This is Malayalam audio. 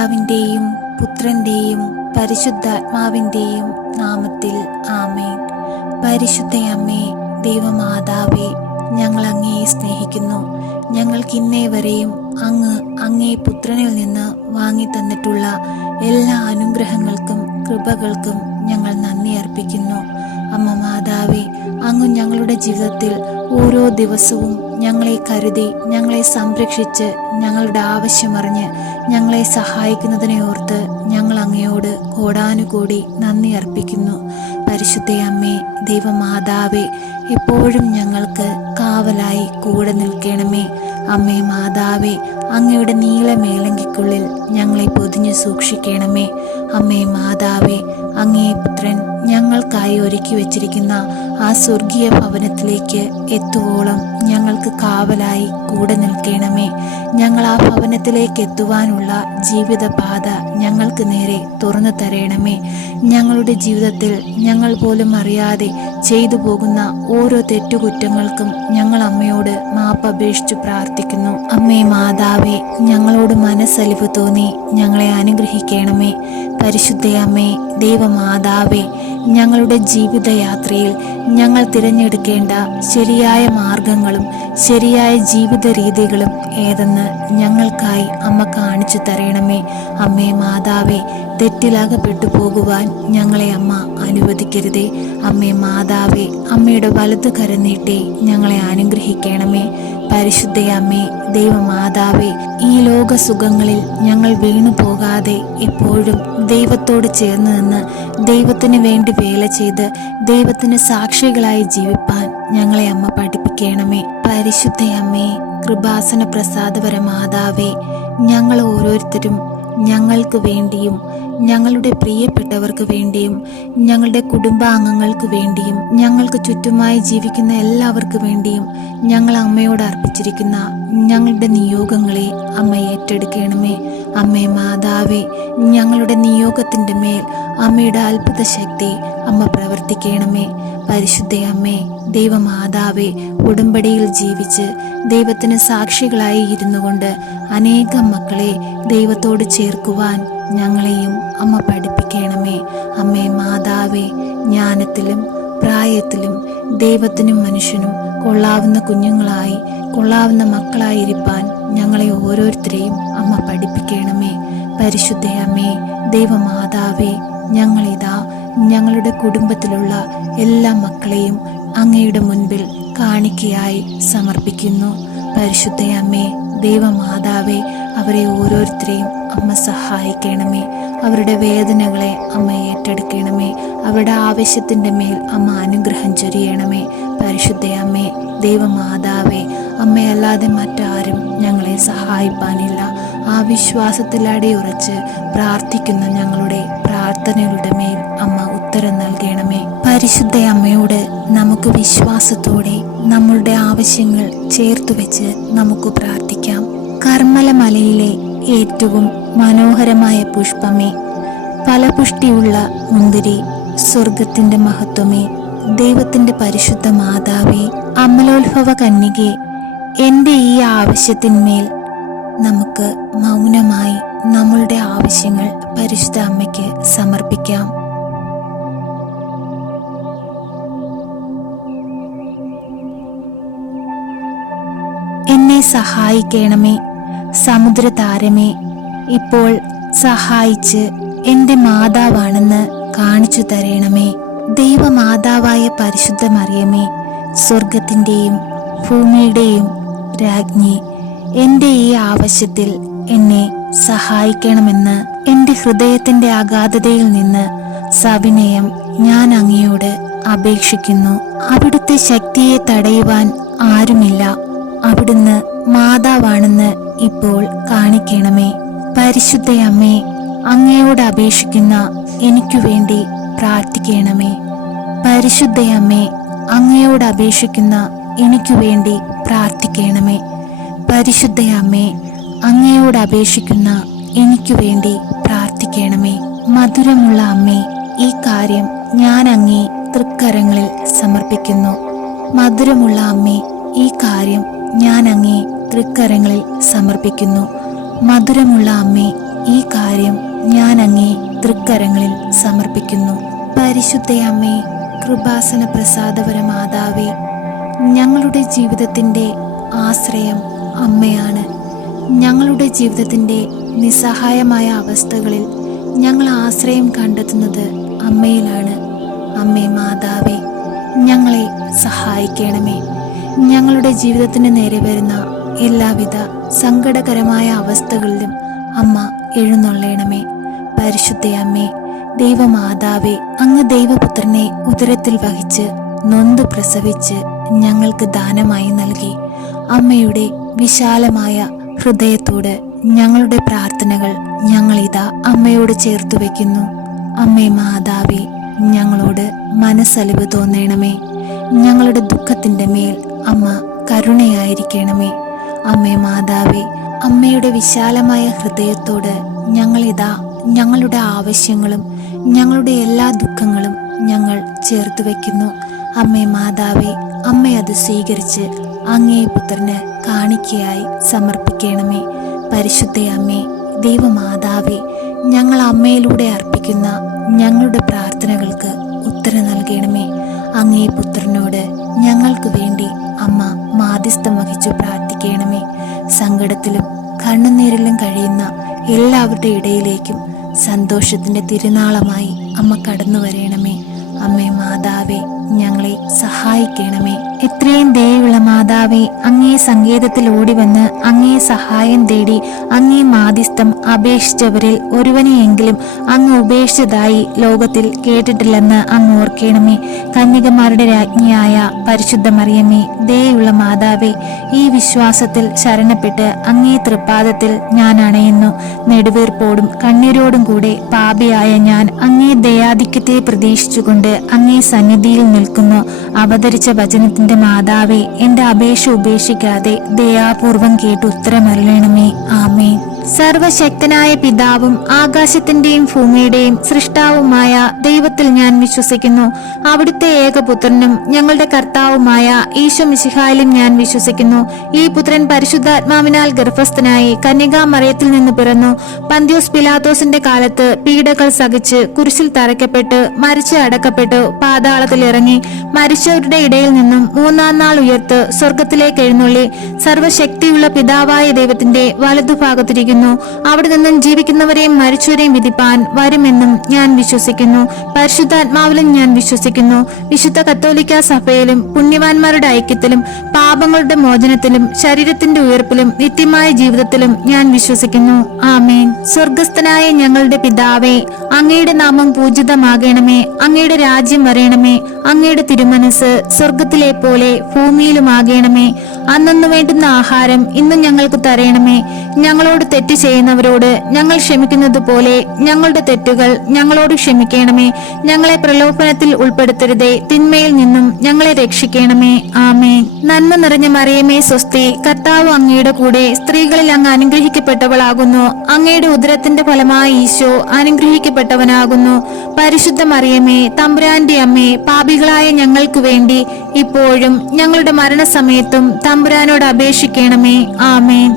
പിതാവിൻ്റെയും പുത്രൻ്റെയും പരിശുദ്ധാത്മാവിൻ്റെയും നാമത്തിൽ ആമേൻ. പരിശുദ്ധയമ്മേ, ദൈവമാതാവേ, ഞങ്ങൾ അങ്ങയെ സ്നേഹിക്കുന്നു. ഞങ്ങൾക്ക് ഇന്നേ വരെയും അങ്ങേ പുത്രനിൽ നിന്ന് വാങ്ങി തന്നിട്ടുള്ള എല്ലാ അനുഗ്രഹങ്ങൾക്കും കൃപകൾക്കും ഞങ്ങൾ നന്ദി അർപ്പിക്കുന്നു. അമ്മ മാതാവേ, അങ്ങ് ഞങ്ങളുടെ ജീവിതത്തിൽ ഓരോ ദിവസവും ഞങ്ങളെ കരുതി, ഞങ്ങളെ സംരക്ഷിച്ച്, ഞങ്ങളുടെ ആവശ്യമറിഞ്ഞ് ഞങ്ങളെ സഹായിക്കുന്നതിനെ ഓർത്ത് ഞങ്ങൾ അങ്ങയോട് കോടാനുകോടി നന്ദി അർപ്പിക്കുന്നു. പരിശുദ്ധയമ്മേ, ദൈവമാതാവേ, എപ്പോഴും ഞങ്ങൾക്ക് കാവലായി കൂടെ നിൽക്കണമേ. അമ്മേ മാതാവേ, അങ്ങയുടെ നീലമേലങ്കിക്കുള്ളിൽ ഞങ്ങളെ പൊതിഞ്ഞു സൂക്ഷിക്കണമേ. അമ്മേ മാതാവേ, അങ്ങേ പുത്രൻ ഞങ്ങൾക്കായി ഒരുക്കി വച്ചിരിക്കുന്ന ആ സ്വർഗീയ ഭവനത്തിലേക്ക് എത്തുവോളം ഞങ്ങൾക്ക് കാവലായി കൂടെ നിൽക്കണമേ. ഞങ്ങൾ ആ ഭവനത്തിലേക്ക് എത്തുവാനുള്ള ജീവിതപാത ഞങ്ങൾക്ക് നേരെ തുറന്നു തരണമേ. ഞങ്ങളുടെ ജീവിതത്തിൽ ഞങ്ങൾ പോലും അറിയാതെ ചെയ്തു പോകുന്ന ഓരോ തെറ്റുകുറ്റങ്ങൾക്കും ഞങ്ങൾ അമ്മയോട് മാപ്പപേക്ഷിച്ചു പ്രാർത്ഥിക്കുന്നു. അമ്മേ മാതാവേ, ഞങ്ങളോട് മനസ്സലിവ് തോന്നി ഞങ്ങളെ അനുഗ്രഹിക്കണമേ. പരിശുദ്ധയമ്മേ, ദൈവമാതാവേ, ഞങ്ങളുടെ ജീവിതയാത്രയിൽ ഞങ്ങൾ തിരഞ്ഞെടുക്കേണ്ട ശരിയായ മാർഗങ്ങളും ശരിയായ ജീവിത രീതികളും ഏതെന്ന് ഞങ്ങൾക്കായി അമ്മ കാണിച്ചു തരണമേ. അമ്മേ മാതാവേ, തെറ്റിലാകപ്പെട്ടു പോകുവാൻ ഞങ്ങളെ അമ്മ അനുവദിക്കരുതേ. അമ്മേ മാതാവേ, അമ്മയുടെ വലതു കരം നീട്ടി ഞങ്ങളെ അനുഗ്രഹിക്കണമേ. പരിശുദ്ധയമ്മേ, ദൈവമാതാവേ, ഈ ലോക സുഖങ്ങളിൽ ഞങ്ങൾ വീണു പോകാതെ എപ്പോഴും ദൈവത്തോട് ചേർന്ന് നിന്ന് ദൈവത്തിന് വേണ്ടി വേല ചെയ്ത് ദൈവത്തിന് സാക്ഷികളായി ജീവിപ്പാൻ ഞങ്ങളെ അമ്മ പഠിപ്പിക്കണമേ. പരിശുദ്ധയമ്മേ, കൃപാസന പ്രസാദപര മാതാവേ, ഞങ്ങൾ ഓരോരുത്തരും ഞങ്ങൾക്ക് വേണ്ടിയും ഞങ്ങളുടെ പ്രിയപ്പെട്ടവർക്ക് വേണ്ടിയും ഞങ്ങളുടെ കുടുംബാംഗങ്ങൾക്ക് വേണ്ടിയും ഞങ്ങൾക്ക് ചുറ്റുമായി ജീവിക്കുന്ന എല്ലാവർക്കു വേണ്ടിയും ഞങ്ങൾ അമ്മയോട് അർപ്പിച്ചിരിക്കുന്ന ഞങ്ങളുടെ നിയോഗങ്ങളെ അമ്മ ഏറ്റെടുക്കണമേ. അമ്മേ മാതാവേ, ഞങ്ങളുടെ നിയോഗത്തിൻ്റെ മേൽ അമ്മയുടെ അത്ഭുത ശക്തി അമ്മ പ്രവർത്തിക്കണമേ. പരിശുദ്ധയമ്മേ, ദൈവമാതാവേ, ഉടമ്പടിയിൽ ജീവിച്ച് ദൈവത്തിന് സാക്ഷികളായി ഇരുന്നു കൊണ്ട് അനേകം മക്കളെ ദൈവത്തോട് ചേർക്കുവാൻ ഞങ്ങളെയും അമ്മ പഠിപ്പിക്കണമേ. അമ്മേ മാതാവേ, ജ്ഞാനത്തിലും പ്രായത്തിലും ദൈവത്തിനും മനുഷ്യനും കൊള്ളാവുന്ന കുഞ്ഞുങ്ങളായി കൊള്ളാവുന്ന മക്കളായിരിക്കാൻ ഞങ്ങളെ ഓരോരുത്തരെയും അമ്മ പഠിപ്പിക്കണമേ. പരിശുദ്ധയമ്മേ, ദൈവമാതാവേ, ഞങ്ങളിതാ ഞങ്ങളുടെ കുടുംബത്തിലുള്ള എല്ലാ മക്കളെയും അങ്ങയുടെ മുൻപിൽ കാണിക്കയായി സമർപ്പിക്കുന്നു. പരിശുദ്ധയമ്മേ, ദൈവമാതാവേ, അവരെ ഓരോരുത്തരെയും അമ്മ സഹായിക്കണമേ. അവരുടെ വേദനകളെ അമ്മ ഏറ്റെടുക്കണമേ. അവരുടെ ആവശ്യത്തിൻ്റെ മേൽ അമ്മ അനുഗ്രഹം ചൊരിയണമേ. പരിശുദ്ധയമ്മേ, ദൈവമാതാവേ, അമ്മയല്ലാതെ മറ്റാരും ഞങ്ങളെ സഹായിപ്പാനില്ല. ആ വിശ്വാസത്തിൽ അടിയുറച്ച് പ്രാർത്ഥിക്കുന്ന ഞങ്ങളുടെ പ്രാർത്ഥനകളുടെ മേൽ അമ്മ ഉത്തരം നൽകണമേ. പരിശുദ്ധ അമ്മയോട് നമുക്ക് വിശ്വാസത്തോടെ നമ്മളുടെ ആവശ്യങ്ങൾ ചേർത്തു വെച്ച് നമുക്ക് പ്രാർത്ഥിക്കാം. കർമ്മലമലയിലെ ഏറ്റവും മനോഹരമായ പുഷ്പമേ, ഫലപുഷ്ടിയുള്ള മുന്തിരി, സ്വർഗത്തിന്റെ മഹത്വമേ, ദൈവത്തിന്റെ പരിശുദ്ധ മാതാവേ, അമലോത്ഭവ കന്യകേ, എൻ്റെ ഈ ആവശ്യത്തിന്മേൽ നമുക്ക് മൗനമായി നമ്മളുടെ ആവശ്യങ്ങൾ പരിശുദ്ധ അമ്മയ്ക്ക് സമർപ്പിക്കാം. എന്നെ സഹായിക്കണമേ. സമുദ്രതാരമേ, ഇപ്പോൾ സഹായിച്ച് എൻ്റെ മാതാവാണെന്ന് കാണിച്ചു തരണമേ. ദൈവമാതാവായ പരിശുദ്ധ മറിയമേ, സ്വർഗത്തിൻ്റെയും ഭൂമിയുടെയും രാജ്ഞി, എൻ്റെ ഈ ആവശ്യത്തിൽ എന്നെ സഹായിക്കണമെന്ന് എൻ്റെ ഹൃദയത്തിൻ്റെ അഗാധതയിൽ നിന്ന് സവിനയം ഞാൻ അങ്ങയോട് അപേക്ഷിക്കുന്നു. അവിടുത്തെ ശക്തിയെ തടയുവാൻ ആരുമില്ല. അവിടുന്ന് മാതാവാണെന്ന് ഇപ്പോൾ കാണിക്കണമേ. പരിശുദ്ധയമ്മേ, അങ്ങയോട് അപേക്ഷിക്കുന്ന എനിക്കു വേണ്ടി പ്രാർത്ഥിക്കണമേ. പരിശുദ്ധയമ്മേ, അങ്ങയോട് അപേക്ഷിക്കുന്ന എനിക്കു വേണ്ടി പ്രാർത്ഥിക്കണമേ. പരിശുദ്ധയമ്മേ, അങ്ങയോട് അപേക്ഷിക്കുന്ന എനിക്കു വേണ്ടി പ്രാർത്ഥിക്കണമേ. മധുരമുള്ള അമ്മേ, ഈ കാര്യം ഞാൻ അങ്ങേ തൃക്കരങ്ങളിൽ സമർപ്പിക്കുന്നു. മധുരമുള്ള അമ്മേ, ഈ കാര്യം ഞാൻ അങ്ങേ തൃക്കരങ്ങളിൽ സമർപ്പിക്കുന്നു. മധുരമുള്ള അമ്മേ, ഈ കാര്യം ഞാൻ അങ്ങേ തൃക്കരങ്ങളിൽ സമർപ്പിക്കുന്നു. പരിശുദ്ധ അമ്മേ, കൃപാസന പ്രസാദപര മാതാവേ, ഞങ്ങളുടെ ജീവിതത്തിൻ്റെ ആശ്രയം അമ്മയാണ്. ഞങ്ങളുടെ ജീവിതത്തിൻ്റെ നിസ്സഹായമായ അവസ്ഥകളിൽ ഞങ്ങൾ ആശ്രയം കണ്ടെത്തുന്നത് അമ്മയിലാണ്. അമ്മേ മാതാവേ, ഞങ്ങളെ സഹായിക്കണമേ. ഞങ്ങളുടെ ജീവിതത്തിന് നേരെ വരുന്ന എല്ലാവിധ സങ്കടകരമായ അവസ്ഥകളിലും അമ്മ എഴുന്നള്ളണമേ. പരിശുദ്ധ അമ്മേ, ദൈവമാതാവേ, അങ്ങ് ദൈവപുത്രനെ ഉദരത്തിൽ വഹിച്ച് നൊന്ത് പ്രസവിച്ച് ഞങ്ങൾക്ക് ദാനമായി നൽകി. അമ്മയുടെ വിശാലമായ ഹൃദയത്തോട് ഞങ്ങളുടെ പ്രാർത്ഥനകൾ ഞങ്ങളിതാ അമ്മയോട് ചേർത്ത് വയ്ക്കുന്നു. അമ്മേ മാതാവേ, ഞങ്ങളോട് മനസ്സലിവ് തോന്നണമേ. ഞങ്ങളുടെ ദുഃഖത്തിൻ്റെ മേൽ അമ്മ കരുണയായിരിക്കണമേ. അമ്മേ മാതാവേ, അമ്മയുടെ വിശാലമായ ഹൃദയത്തോട് ഞങ്ങളിതാ ഞങ്ങളുടെ ആവശ്യങ്ങളും ഞങ്ങളുടെ എല്ലാ ദുഃഖങ്ങളും ഞങ്ങൾ ചേർത്ത് വയ്ക്കുന്നു. അമ്മേ മാതാവേ, അമ്മ അത് സ്വീകരിച്ച് അങ്ങേ പുത്രന് കാണിക്കയായി സമർപ്പിക്കണമേ. പരിശുദ്ധ അമ്മേ, ദൈവമാതാവേ, ഞങ്ങൾ അമ്മയിലൂടെ അർപ്പിക്കുന്ന ഞങ്ങളുടെ പ്രാർത്ഥനകൾക്ക് ഉത്തരം നൽകണമേ. അങ്ങേ പുത്രനോട് ഞങ്ങൾക്ക് വേണ്ടി അമ്മ മാധ്യസ്ഥം വഹിച്ചു പ്രാർത്ഥിക്കണമേ. സങ്കടത്തിലും കണ്ണുനീരിലും കഴിയുന്ന എല്ലാവരുടെ ഇടയിലേക്കും സന്തോഷത്തിൻ്റെ തിരുനാളമായി അമ്മ കടന്നു വരണമേ. അമ്മേ മാതാവേ, ഞങ്ങളെ സഹായിക്കണമേ. എത്രയും ദയുള്ള മാതാവേ, അങ്ങേ സങ്കേതത്തിൽ ഓടിവന്ന് അങ്ങേ സഹായം തേടി അങ്ങേ മാധ്യസ്ഥം അപേക്ഷിച്ചവരിൽ ഒരുവനെയെങ്കിലും അങ്ങ് ഉപേക്ഷിച്ചതായി ലോകത്തിൽ കേട്ടിട്ടില്ലെന്ന് അങ്ങ് ഓർക്കണമേ. കന്യകമാരുടെ രാജ്ഞിയായ പരിശുദ്ധ മറിയമ്മേ, ദയുള്ള മാതാവേ, ഈ വിശ്വാസത്തിൽ ശരണപ്പെട്ട് അങ്ങേ തൃപ്പാദത്തിൽ ഞാൻ അണയുന്നു. നെടുവീർപ്പോടും കണ്ണീരോടും കൂടെ പാപിയായ ഞാൻ അങ്ങേ ദയാധിക്യത്തെ പ്രതീക്ഷിച്ചുകൊണ്ട് അങ്ങേ സന്നിധിയിൽ നിൽക്കുന്നു. അവതരിച്ച വചനത്തിന്റെ മാതാവേ, എന്റെ അപേക്ഷ ഉപേക്ഷിക്കാതെ ദയാപൂർവം കേട്ട് ഉത്തരമരുളണമേ. ആമേൻ. സർവശക്തനായ പിതാവും ആകാശത്തിന്റെയും ഭൂമിയുടെയും സൃഷ്ടാവുമായ ദൈവത്തിൽ ഞാൻ വിശ്വസിക്കുന്നു. അവിടുത്തെ ഏകപുത്രനും ഞങ്ങളുടെ കർത്താവുമായ ഈശോ മിശിഹായിലും ഞാൻ വിശ്വസിക്കുന്നു. ഈ പുത്രൻ പരിശുദ്ധാത്മാവിനാൽ ഗർഭസ്ഥനായി കന്യകാമറിയത്തിൽ നിന്ന് പിറന്നു. പന്തിയോസ് പിലാത്തോസിന്റെ കാലത്ത് പീഡകൾ സഹിച്ച് കുരിശിൽ തറയ്ക്കപ്പെട്ട് മരിച്ച് അടക്കപ്പെട്ടു പാതാളത്തിൽ ഇറങ്ങി മരിച്ചവരുടെ ഇടയിൽ നിന്നും മൂന്നാം നാൾ ഉയർത്ത് സ്വർഗത്തിലേക്ക് എഴുന്നള്ളി സർവശക്തിയുള്ള പിതാവായ ദൈവത്തിന്റെ വലതുഭാഗത്തിരിക്കുന്നു. അവിടെ നിന്നും ജീവിക്കുന്നവരെയും മരിച്ചവരെയും വിധിപ്പാൻ വരുമെന്നും ഞാൻ വിശ്വസിക്കുന്നു. പരിശുദ്ധാത്മാവിലും ഞാൻ വിശ്വസിക്കുന്നു. വിശുദ്ധ കത്തോലിക്ക സഭയിലും പുണ്യവാന്മാരുടെ ഐക്യത്തിലും പാപങ്ങളുടെ മോചനത്തിലും ശരീരത്തിന്റെ ഉയർപ്പിലും നിത്യമായ ജീവിതത്തിലും ഞാൻ വിശ്വസിക്കുന്നു. ആമേൻ. സ്വർഗസ്ഥനായ ഞങ്ങളുടെ പിതാവേ, അങ്ങയുടെ നാമം പൂജിതമാകണമേ. അങ്ങയുടെ രാജ്യം വരയണമേ. അങ്ങയുടെ തിരുമനസ് സ്വർഗത്തിലെ പോലെ ഭൂമിയിലുമാകണമേ. അന്നു വേണ്ടുന്ന ആഹാരം ഇന്ന് ഞങ്ങൾക്ക് തരയണമേ. ഞങ്ങളോട് തെറ്റ് ചെയ്യുന്നവരോട് ഞങ്ങൾ ക്ഷമിക്കുന്നത് പോലെ ഞങ്ങളുടെ തെറ്റുകൾ ഞങ്ങളോട് ക്ഷമിക്കണമേ. ഞങ്ങളെ പ്രലോഭനത്തിൽ ഉൾപ്പെടുത്തരുതേ, തിന്മയിൽ നിന്നും ഞങ്ങളെ രക്ഷിക്കണമേ. ആമേൻ. നന്മ നിറഞ്ഞ മറിയമേ സ്വസ്തി, കർത്താവ് അങ്ങയുടെ കൂടെ സ്ത്രീകളിൽ അങ്ങ് അനുഗ്രഹിക്കപ്പെട്ടവളാകുന്നു. അങ്ങയുടെ ഉദരത്തിന്റെ ഫലമായി ഈശോ അനുഗ്രഹിക്കപ്പെട്ടവനാകുന്നു. പരിശുദ്ധ മറിയമേ, തമ്പുരാന്റെ അമ്മേ, പാപികളായ ഞങ്ങൾക്ക് വേണ്ടി ഇപ്പോഴും ഞങ്ങളുടെ മരണസമയത്തും തമ്പുരാനോട് അപേക്ഷിക്കണമേ. ആമേൻ.